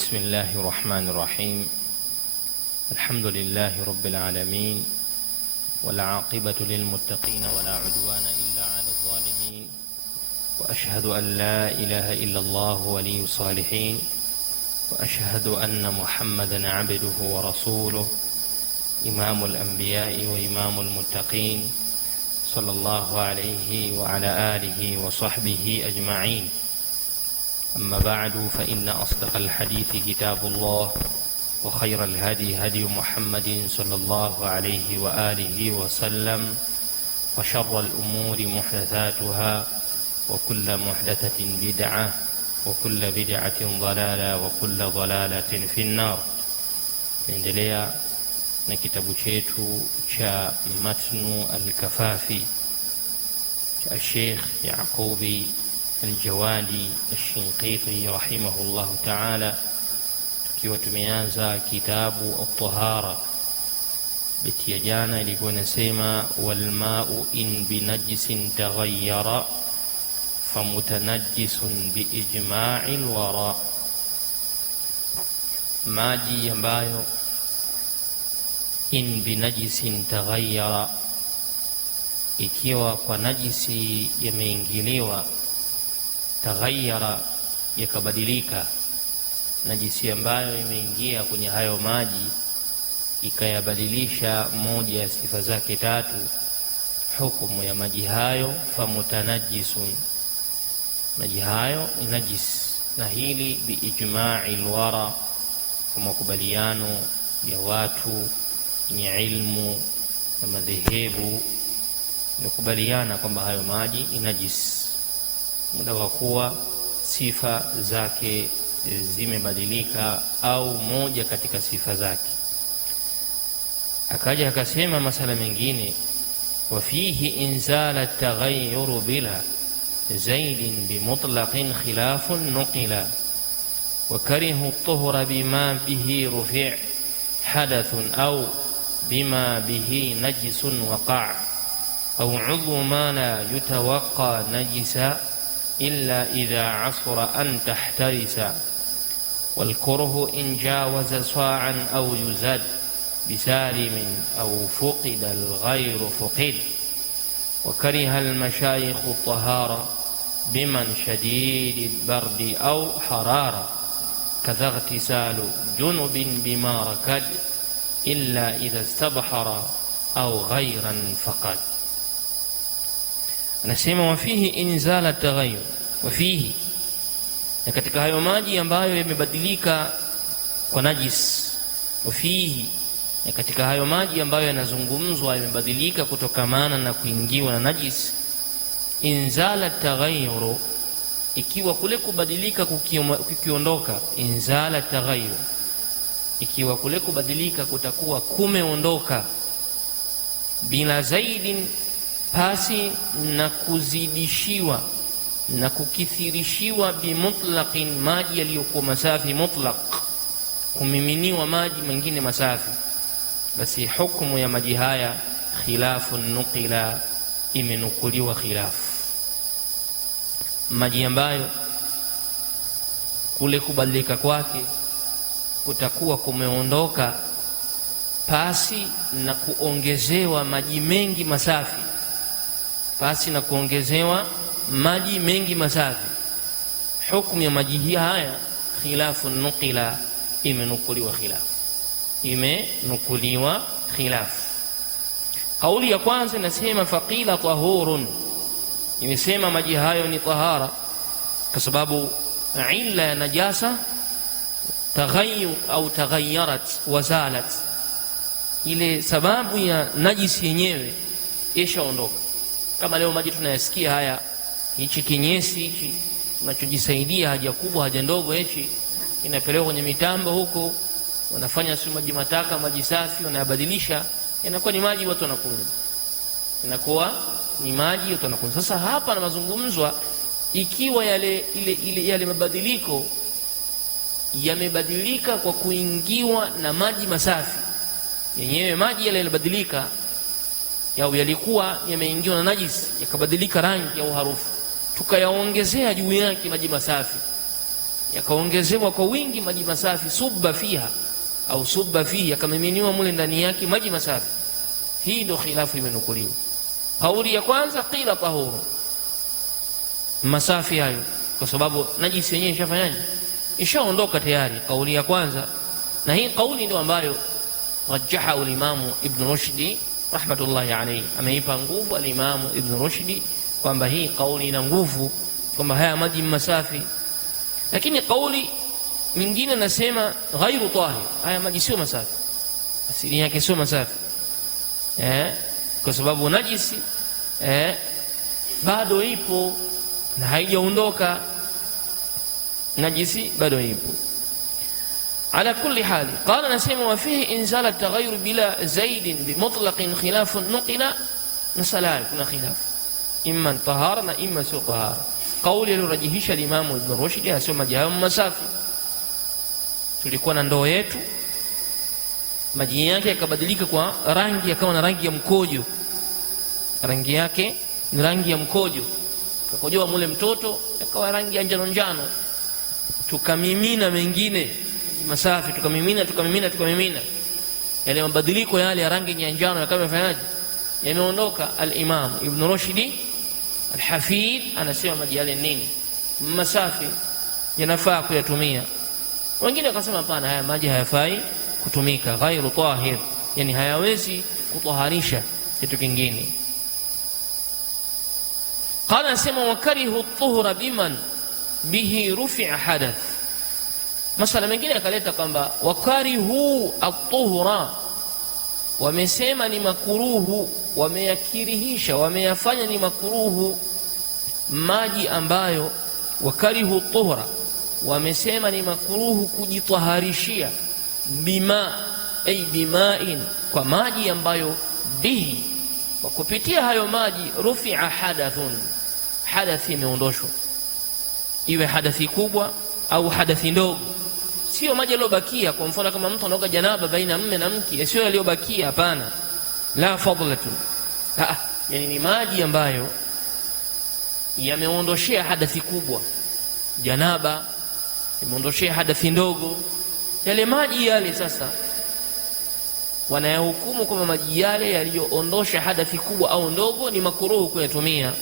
بسم الله الرحمن الرحيم. الحمد لله رب العالمين، والعاقبة للمتقين ولا عدوان إلا على الظالمين، وأشهد أن لا إله إلا الله ولي الصالحين، وأشهد أن محمدا عبده ورسوله إمام الأنبياء وإمام المتقين، صلى الله عليه وعلى آله وصحبه أجمعين. أما بعد، فإن أصدق الحديث كتاب الله، وخير الهدي هدي محمد صلى الله عليه وآله وسلم، وشر الأمور محدثاتها، وكل محدثة بدعة، وكل بدعة ضلالة، وكل ضلالة في النار. Endelea na kitabu chetu cha Matnu al-Kafafi cha Sheikh Yaqubi Al-Jawadi Al-Shinqiti rahimahullahu ta'ala, tukiwa tumeanza kitabu at-tahara. Beti ya jana ilikuwa inasema wal ma'u in binajisin taghayyara famutanajjisun bi ijma'il wara, maji ambayo in binajisin taghayyara, ikiwa kwa najisi yameingiliwa, taghayyara yakabadilika, najisi ambayo imeingia kwenye hayo maji ikayabadilisha moja ya sifa zake tatu, hukumu ya maji hayo famutanajisun, maji hayo ni najis. Na hili biijma'il wara, kwa makubaliano ya watu wenye ilmu na madhehebu, imekubaliana kwamba hayo maji ni najis muda wa kuwa sifa zake zimebadilika au moja katika sifa zake. Akaja akasema masala mengine, wa fihi inzala taghayyur bila zaidin bimutlaqin khilafun nuqila, wa karihu at-tuhra bima bihi rufi' hadathun aw bima bihi najisun waqa' aw 'udhu ma la yutawaqqa najisa إلا إذا عصر أن تحترس، والكره إن جاوز صاعا أو يزاد بسالم أو فقد الغير فقد، وكره المشايخ الطهارة بمن شديد البرد أو حرارة، كذا اغتسال جنب بما ركد إلا إذا استبحر أو غيرا فقد. Anasema wafihi inzala taghayyur, wafihi, na katika hayo maji ambayo yamebadilika kwa najis, wafihi, na katika hayo maji ambayo yanazungumzwa yamebadilika kutokamana na kuingiwa na najis, inzala taghayyur, ikiwa kule kubadilika kukiondoka, inzala taghayyur, ikiwa kule kubadilika kutakuwa kumeondoka, bila zaidin, pasi na kuzidishiwa na kukithirishiwa, bimutlaqin, maji yaliyokuwa masafi, mutlaq, kumiminiwa maji mengine masafi, basi hukumu ya maji haya khilafun nuqila, imenukuliwa khilafu. Maji ambayo kule kubadilika kwake kutakuwa kumeondoka pasi na kuongezewa maji mengi masafi, pasi na kuongezewa maji mengi masafi, hukumu ya maji haya khilafu nuqila, imenukuliwa khilafu, imenukuliwa khilafu. Kauli ya kwanza inasema faqila tahurun, imesema maji hayo ni tahara, kwa sababu illa ya najasa taghayyur au taghayyarat wazalat, ile sababu ya najisi yenyewe ishaondoka. Kama leo maji tunayasikia haya, hichi kinyesi hichi tunachojisaidia, haja kubwa haja ndogo, hichi inapelekwa kwenye mitambo huko, wanafanya si maji mataka, maji safi, wanayabadilisha, inakuwa ni maji watu wanakunywa, inakuwa ni maji watu wanakunywa. Sasa hapa na mazungumzwa, ikiwa yale mabadiliko yamebadilika kwa kuingiwa na maji masafi yenyewe, maji yale yalibadilika au yalikuwa yameingiwa na najisi yakabadilika rangi au harufu, tukayaongezea juu yake maji masafi, yakaongezewa kwa wingi maji masafi, subba fiha au subba fihi, yakamiminiwa mule ndani yake maji masafi. Hii ndio khilafu imenukuliwa. Kauli ya kwanza qila tahuru, masafi hayo, kwa sababu najisi yenyewe ishafanyaje, ishaondoka tayari. Kauli ya kwanza, na hii kauli ndio ambayo rajaha al-Imamu Ibn Rushdi rahmatullahi alayhi, ameipa nguvu al-Imamu Ibn Rushdi kwamba hii kauli ina nguvu, kwamba haya maji masafi. Lakini kauli nyingine nasema ghairu tahir, haya maji sio masafi, asili yake sio masafi, kwa sababu najisi bado ipo na haijaondoka, najisi bado ipo. Ala kulli hali, qala nasema wa fihi inzal at-taghayyur bila zaid bimutlaq khilaf nuqila, nasala kuna khilaf imma tahara na imma sio tahara. Kauli aliyorajihisha al-Imam Ibn Rushd anasema maji hayo masafi. Tulikuwa na ndoo yetu, maji yake yakabadilika kwa rangi, yakawa na rangi ya mkojo, rangi yake ni rangi ya mkojo, kakojoa mule mtoto yakawa rangi ya njano njano, tukamimina mengine masafi, tukamimina, yale mabadiliko yale ya rangi ya njano yakawa yafanyaje, yameondoka. Al-Imam Ibn Rushd al-Hafidh anasema maji yale nini, masafi, yanafaa kuyatumia. Wengine wakasema hapana, haya maji hayafai kutumika, ghairu tahir, yani hayawezi kutaharisha kitu kingine. Qala nasema wakarihu at-tuhra biman bihi rufi'a hadath. Masala mengine akaleta kwamba wakarihu at-tuhra, wamesema ni makuruhu, wameyakirihisha, wameyafanya ni makuruhu maji ambayo, wakarihu at-tuhra, wamesema ni makuruhu kujitaharishia, bima ay bimain, kwa maji ambayo bihi, kwa kupitia hayo maji, rufi'a hadathun, hadathi imeondoshwa, iwe hadathi kubwa au hadathi ndogo, sio maji yaliyobakia. Kwa mfano kama mtu anaoga janaba baina mume na mke, sio yaliyobakia, hapana, la fadlatu, yani ni maji ambayo yameondoshea hadathi kubwa, janaba imeondoshea hadathi ndogo. Yale maji yale sasa wanayahukumu kwamba maji yale yaliyoondosha hadathi kubwa au ndogo ni makuruhu kuyatumia,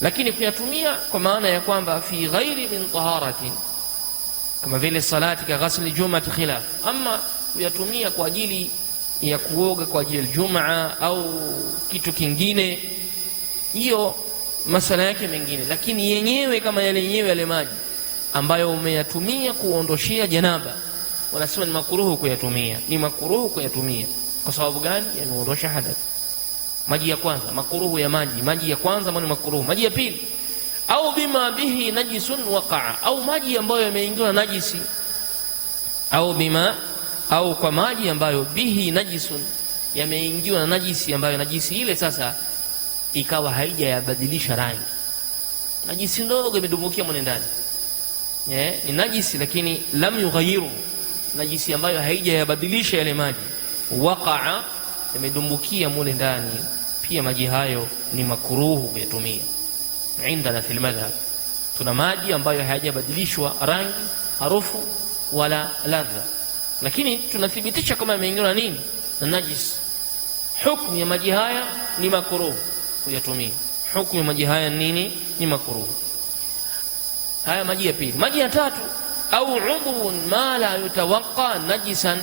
lakini kuyatumia kwa maana ya kwamba fi ghairi min taharatin, kama vile salati ka ghasli jum'ati khilaf. Ama kuyatumia kwa ajili ya kuoga kwa ajili ya Jumaa au kitu kingine, hiyo masala yake mengine, lakini yenyewe kama yale maji ambayo umeyatumia kuondoshia janaba, wanasema ni makuruhu kuyatumia. Ni makuruhu kuyatumia kwa sababu gani? Yameondosha hadath. Maji ya kwanza makuruhu ya maji ya kwanza ambayo ni makuruhu. Maji ya pili, au bima bihi najisun waqa'a, au maji ambayo yameingiwa na najisi, au kwa maji ambayo bihi najisun, yameingiwa na najisi, ambayo najisi ile sasa ikawa haijayabadilisha rangi, najisi ndogo imedumbukia mwenye ndani, ni najisi lakini lam yughayyiru, najisi ambayo haijayabadilisha yale maji, waqa'a, yamedumbukia mule ndani, pia maji hayo ni makuruhu kuyatumia. Indana fil madhhab tuna maji ambayo hayajabadilishwa rangi, harufu wala ladha, lakini tunathibitisha kama yameingiwa na nini, na najis. Hukumu ya maji haya ni makuruhu kuyatumia. Hukumu ya maji haya nini? Ni makuruhu. Haya maji ya pili. Maji ya tatu, au udhun ma la yutawaqqa najisan,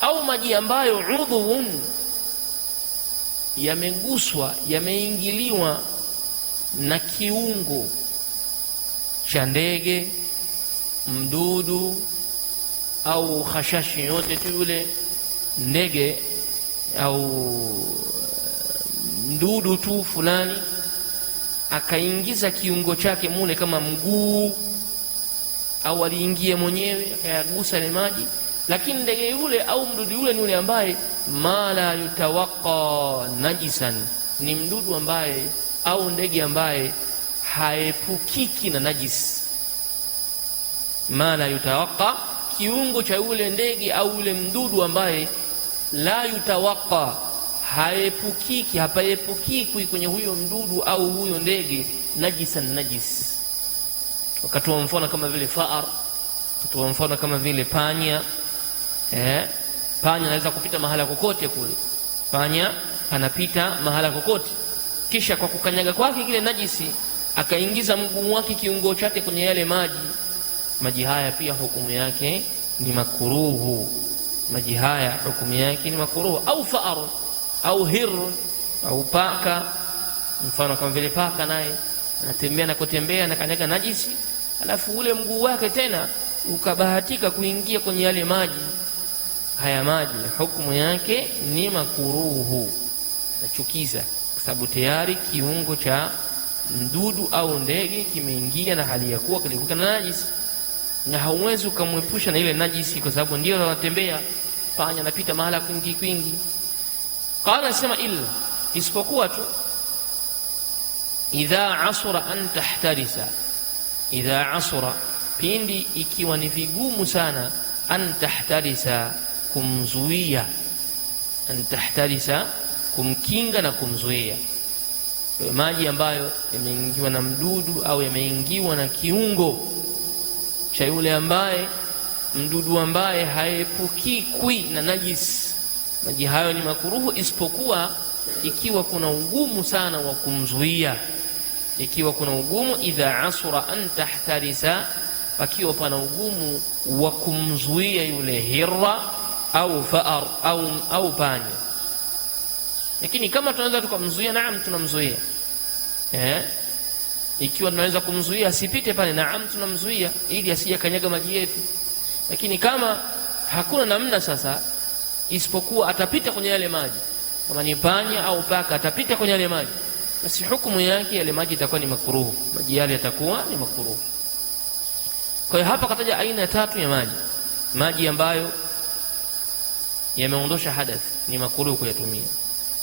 au maji ambayo udhun yameguswa, yameingiliwa na kiungo cha ndege, mdudu au khashashi yote tu, yule ndege au mdudu tu fulani akaingiza kiungo chake mule, kama mguu, au aliingia mwenyewe akayagusa ile maji, lakini ndege yule au mdudu yule ni yule ambaye ma la yutawaqqa najisan, ni mdudu ambaye au ndege ambaye haepukiki na najis. Ma la yutawaqqa, kiungo cha yule ndege au yule mdudu ambaye la yutawaqqa, haepukiki, hapaepukiki kwenye huyo mdudu au huyo ndege, najisan, najis. wakatoa mfano kama vile faar, wakatoa mfano kama vile panya. Panya anaweza kupita mahala kokote kule, panya anapita mahala kokote, kisha kwa kukanyaga kwake kile najisi akaingiza mguu wake kiungo chake kwenye yale maji haya pia hukumu yake ni makruhu. Maji haya hukumu yake ni makruhu. Au faar au hir au paka, mfano kama vile paka naye anatembea na kutembea na kanyaga najisi, alafu ule mguu wake tena ukabahatika kuingia kwenye yale maji, haya maji hukumu yake ni makruhu, nachukiza, kwa sababu tayari kiungo cha mdudu au ndege kimeingia na hali ya kuwa kilikuwa na najisi, na hauwezi ukamwepusha na ile najisi kwa sababu ndio anatembea. Panya anapita mahala kwingi. Qala sema illa, isipokuwa tu idha asura an tahtarisa, idha asura, pindi ikiwa ni vigumu sana, an tahtarisa, kumzuia, an tahtarisa, kumkinga na kumzuia maji ambayo yameingiwa na mdudu au yameingiwa na kiungo cha yule ambaye mdudu ambaye haepukikwi na najis, maji hayo ni makruhu, isipokuwa ikiwa kuna ugumu sana wa kumzuia, ikiwa kuna ugumu. Idha asura an tahtarisa, pakiwa pana ugumu wa kumzuia yule hirra au faar au panya. Lakini kama tunaweza tukamzuia, naam, tunamzuia. Ikiwa tunaweza kumzuia asipite pale, naam, tunamzuia ili asije kanyaga maji yetu. Lakini kama hakuna namna sasa isipokuwa atapita kwenye yale maji, kama ni panya au paka atapita kwenye yale maji, basi hukumu yake yale maji itakuwa ni makruhu, maji yale yatakuwa ni makruhu. Kwa hiyo hapa kataja aina tatu ya maji ambayo yameondosha hadath, ni makruhu kuyatumia.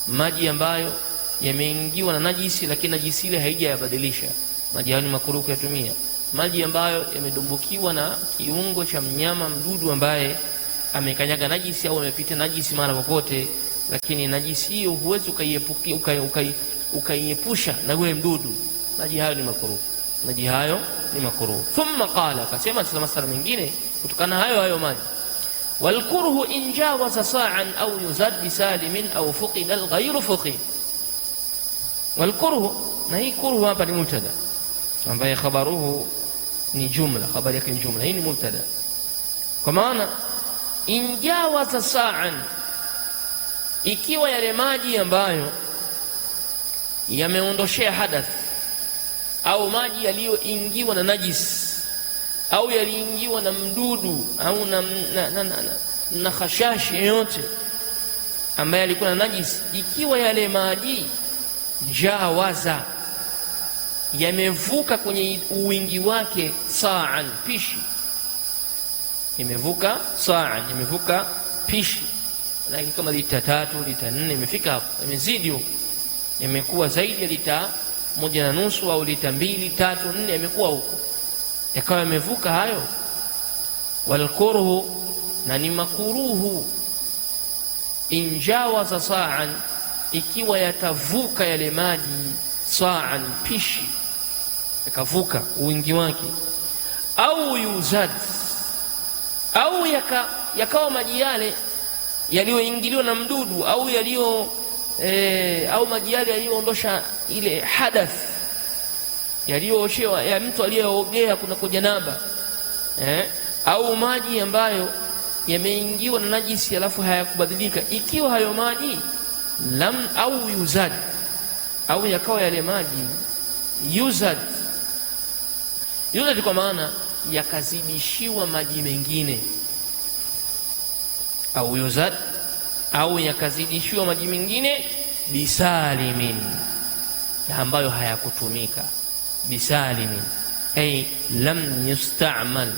Maji ambayo yameingiwa na najisi lakini najisi ile haijayabadilisha, maji hayo ni makruhu kuyatumia. Maji ambayo yamedumbukiwa na kiungo cha mnyama mdudu ambaye amekanyaga najisi au amepita najisi mara popote, lakini najisi hiyo huwezi ukaiepusha na yule mdudu, maji hayo ni makruhu, maji hayo ni makruhu. Thumma qala, akasema sasa masala mengine kutokana hayo maji, walkurhu in jawaza sa'an au yuzad bisalimin au fuqida alghayru fuqid. Walkurhu, na hii kurhu hapa ni mubtada ambaye khabaruhu ni jumla, habari yake ni jumla, hii ni mubtada. Kwa maana in jawaza sa'an, ikiwa yale maji ambayo yameondoshea hadath au maji yaliyoingiwa na najis au yaliingiwa na mdudu au na khashashi yoyote ambaye alikuwa na najis, ikiwa yale maji jawaza, yamevuka kwenye uwingi wake sa'an, pishi, imevuka sa'an, imevuka pishi, na kama lita 3 lita 4 imefika hapo, imezidi huko, imekuwa zaidi ya lita 1.5 au lita 2 3 4, imekuwa huko, yakawa imevuka hayo. Walkurhu, na ni makruhu, in jawaza sa'an, ikiwa yatavuka yale maji sa'an, pishi, yakavuka uwingi wake, au yuzad, au yakawa maji yale yaliyoingiliwa na mdudu au au maji yale yaliyoondosha ile hadath, yaliyooshewa ya mtu aliyeogea kuna janaba, au maji ambayo yameingiwa na najisi alafu hayakubadilika, ikiwa hayo maji lam au yuzad, au yakawa yale maji yuzad kwa maana yakazidishiwa maji mengine, au yuzad, au yakazidishiwa maji mengine, bisalimin, ambayo hayakutumika, bisalimin ay lam yusta'mal,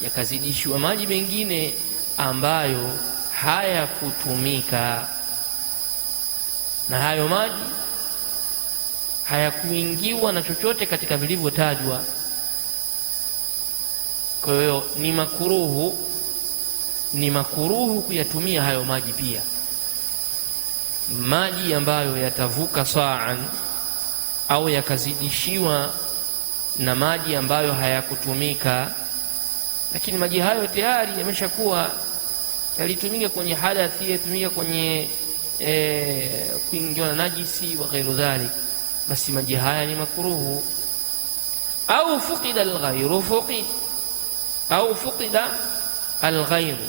yakazidishiwa maji mengine ambayo hayakutumika, na hayo maji hayakuingiwa na chochote katika vilivyotajwa. Kwa hiyo ni makruhu kuyatumia hayo maji pia, maji ambayo yatavuka sa'an au yakazidishiwa na maji ambayo hayakutumika, lakini maji hayo tayari yameshakuwa yalitumika kwenye hadathi, yatumika kwenye kuingiwa na najisi wa ghairu dhalik, basi maji haya ni makruhu. Au fuqida alghayru, au fuqida alghayru,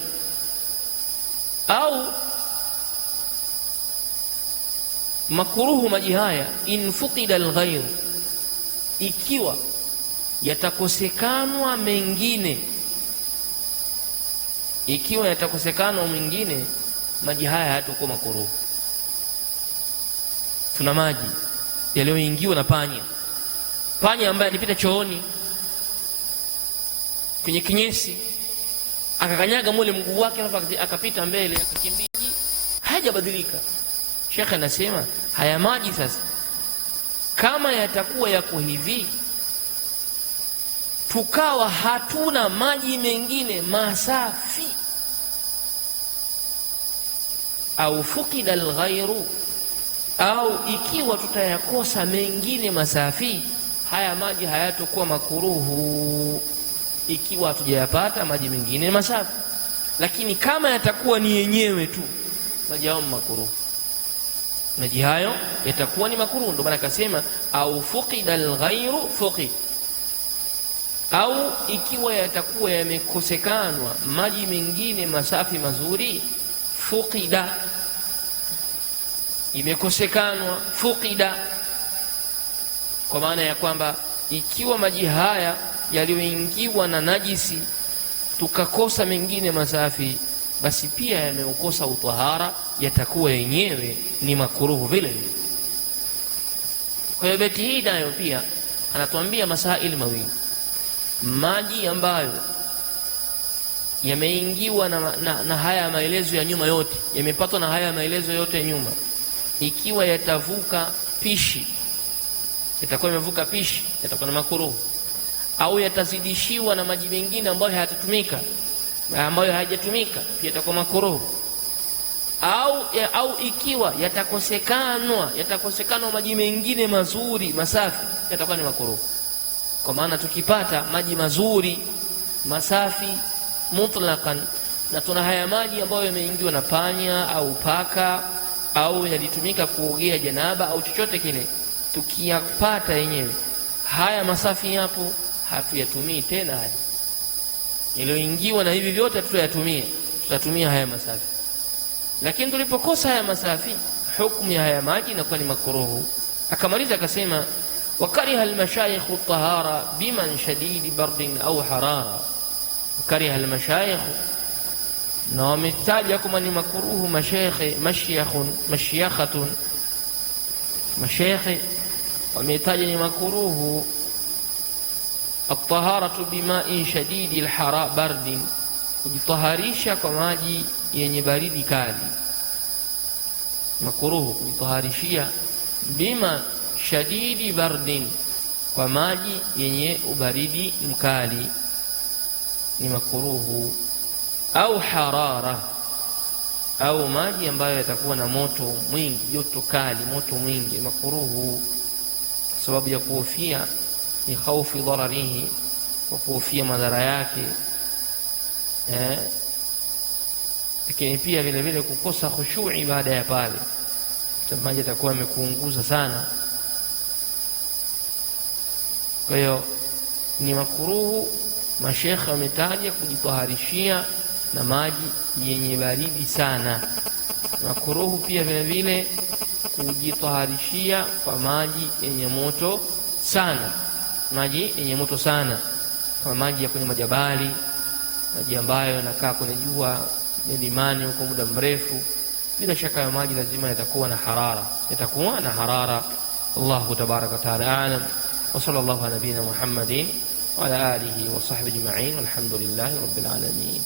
au makruhu maji haya in fuqida alghayru, ikiwa yatakosekanwa mengine, ikiwa yatakosekanwa mengine, maji haya hayatakuwa makruhu. Tuna maji yaliyoingiwa na panya ambaye alipita chooni kwenye kinyesi, akakanyaga mule mguu wake, akapita mbele, akakimbia, hajabadilika. Sheikh anasema haya maji sasa, kama yatakuwa yako hivi, tukawa hatuna maji mengine masafi, au fuqida alghayru, au ikiwa tutayakosa mengine masafi, haya maji hayatakuwa makruhu ikiwa hatujayapata maji mengine masafi. Lakini kama yatakuwa ni yenyewe tu, maji hayo makruhu, maji hayo yatakuwa ni makruhu. Ndio maana akasema au fuqida alghayru fuqid, au ikiwa yatakuwa yamekosekanwa maji mengine masafi mazuri, fuqida, imekosekanwa fuqida, kwa maana ya kwamba ikiwa maji haya yaliyoingiwa na najisi tukakosa mengine masafi, basi pia yameukosa utahara, yatakuwa yenyewe ni makruhu vile vile. Kwa hiyo beti hii nayo pia anatuambia masaili mawili: maji ambayo yameingiwa na haya maelezo ya nyuma yote, yamepatwa na haya maelezo yote ya nyuma, ikiwa yatavuka pishi, yatakuwa yamevuka pishi, yatakuwa na makruhu, au yatazidishiwa na maji mengine ambayo hayatatumika, ambayo hayajatumika, pia yatakuwa makruhu. Au ikiwa yatakosekanwa maji mengine mazuri masafi, yatakuwa ni makruhu. Kwa maana tukipata maji mazuri masafi mutlaqan, na tuna haya maji ambayo yameingiwa na panya au paka, au yalitumika kuogea janaba au chochote kile, tukiyapata yenyewe haya masafi yapo, hatuyatumii tena haya yaliyoingiwa na hivi vyote, tutatumia haya masafi. Lakini tulipokosa haya masafi, hukumu ya haya maji inakuwa ni makruhu. Akamaliza akasema wakariha almashayikh at-tahara biman shadidi bardin au harara. Wakariha almashayikh, na wametaja kama ni makruhu mashayikhatun, mashayikh wametaja ni makruhu at-taharatu bima'in shadidi al-hara bardin, kujitaharisha kwa maji yenye baridi kali. Makruhu kujitaharishia bima shadidi bardin, kwa maji yenye ubaridi mkali, ni makruhu. Au harara, au maji ambayo yatakuwa na moto mwingi, joto kali, moto mwingi, makruhu, kwa sababu ya kuhofia ni khaufi dhararihi, kwa kuhofia madhara yake. Lakini pia vile vile kukosa khushu'i baada ya pale, maji yatakuwa yamekuunguza sana. Kwa hiyo ni makruhu, mashekhe wametaja kujitaharishia na maji yenye baridi sana. Makruhu pia vile vile kujitaharishia kwa maji yenye moto sana, maji yenye moto sana, kama maji ya kwenye majabali, maji ambayo yanakaa kwenye jua milimani huko muda mrefu. Bila shaka ya maji lazima yatakuwa na harara, Allahu tabaraka wa taala a'lam. Wa sallallahu ala nabina Muhammadin wa ala alihi wa sahbihi ajma'in, walhamdulillahi rabbil alamin.